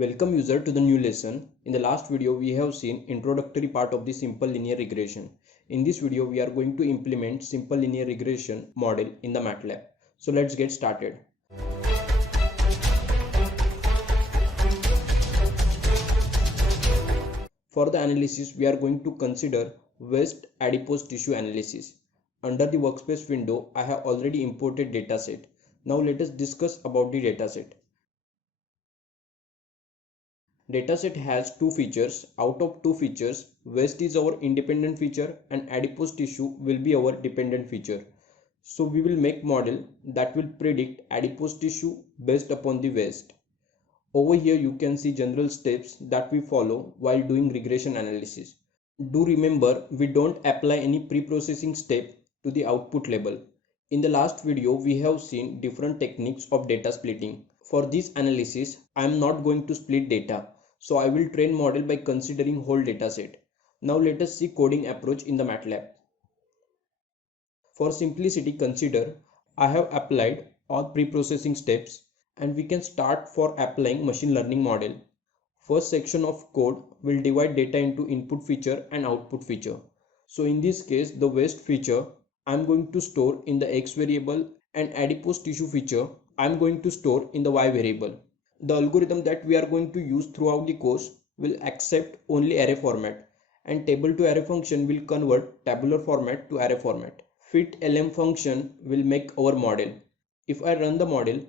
Welcome user to the new lesson. In the last video we have seen introductory part of the simple linear regression. In this video we are going to implement simple linear regression model in the MATLAB. So let's get started. For the analysis we are going to consider waist adipose tissue analysis. Under the workspace window I have already imported dataset. Now let us discuss about the dataset. Dataset has two features. Out of two features, waist is our independent feature and adipose tissue will be our dependent feature. So we will make model that will predict adipose tissue based upon the waist. Over here you can see general steps that we follow while doing regression analysis. Do remember we don't apply any pre-processing step to the output label. In the last video we have seen different techniques of data splitting. For this analysis I am not going to split data. So I will train model by considering whole dataset. Now let us see coding approach in the MATLAB. For simplicity consider I have applied all pre-processing steps and we can start for applying machine learning model. First section of code will divide data into input feature and output feature. So in this case the waist feature I am going to store in the X variable and adipose tissue feature I am going to store in the Y variable. The algorithm that we are going to use throughout the course will accept only array format and table to array function will convert tabular format to array format. Fit lm function will make our model. If I run the model,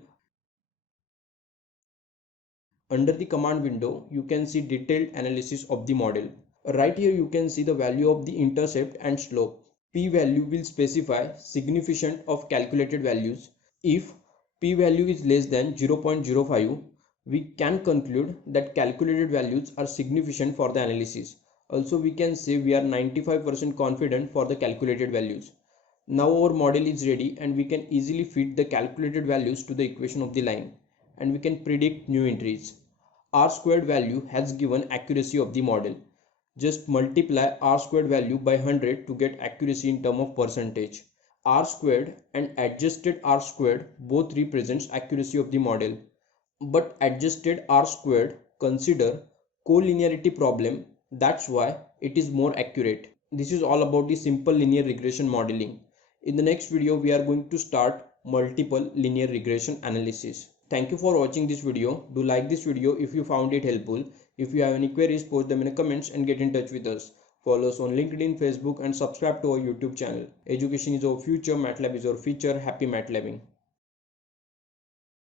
under the command window you can see detailed analysis of the model. Right here you can see the value of the intercept and slope. P value will specify significance of calculated values. If P value is less than 0.05, we can conclude that calculated values are significant for the analysis. Also we can say we are 95% confident for the calculated values. Now our model is ready and we can easily fit the calculated values to the equation of the line and we can predict new entries. R squared value has given accuracy of the model. Just multiply R squared value by 100 to get accuracy in term of percentage. R squared and adjusted R squared both represents accuracy of the model. But adjusted R squared consider collinearity problem, that's why it is more accurate. This is all about the simple linear regression modeling. In the next video we are going to start multiple linear regression analysis. Thank you for watching this video. Do like this video if you found it helpful. If you have any queries, post them in the comments and get in touch with us. Follow us on LinkedIn, Facebook and subscribe to our YouTube channel. Education is our future, MATLAB is our future. Happy MATLABing.